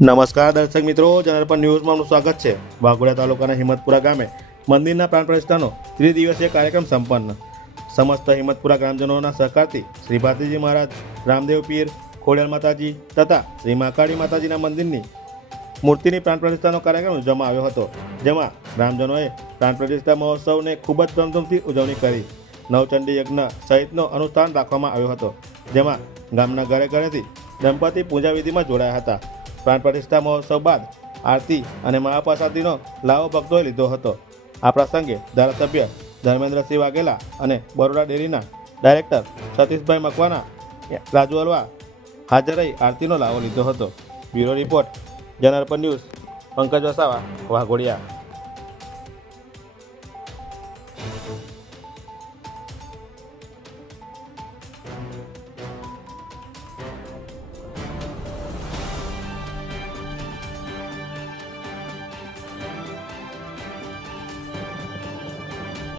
નમસ્કાર દર્શક મિત્રો જનરપન ન્યૂઝમાં આપનું સ્વાગત છે. વાઘોડા તાલુકાના હિંમતપુરા ગામે મંદિરના પ્રાણ પ્રતિષ્ઠાનો ત્રિદિવસીય કાર્યક્રમ સંપન્ન. સમસ્ત હિંમતપુરા ગ્રામજનોના સહકારથી શ્રી ભારતીજી મહારાજ રામદેવ પીર, ખોડિયાર માતાજી તથા શ્રી મહાકાળી માતાજીના મંદિરની મૂર્તિની પ્રાણ પ્રતિષ્ઠાનો કાર્યક્રમ ઉજવવામાં આવ્યો હતો, જેમાં ગ્રામજનોએ પ્રાણ પ્રતિષ્ઠા મહોત્સવને ખૂબ જ ધૂમધામથી ઉજવણી કરી, નવચંડી યજ્ઞ સહિતનો અનુષ્ઠાન રાખવામાં આવ્યો હતો, જેમાં ગામના ઘરે ઘરેથી દંપતી પૂજા વિધિમાં જોડાયા હતા. પ્રાણ પ્રતિષ્ઠા મહોત્સવ બાદ આરતી અને મહાપ્રસાદીનો લાવો ભક્તોએ લીધો હતો. આ પ્રસંગે ધારાસભ્ય ધર્મેન્દ્રસિંહ વાઘેલા અને બરોડા ડેરીના ડાયરેક્ટર સતીશભાઈ મકવાના રાજુ અલવા હાજર રહી આરતીનો લાવો લીધો હતો. Bureau report Janarpan news, Pankaj Vasava, Waghodia.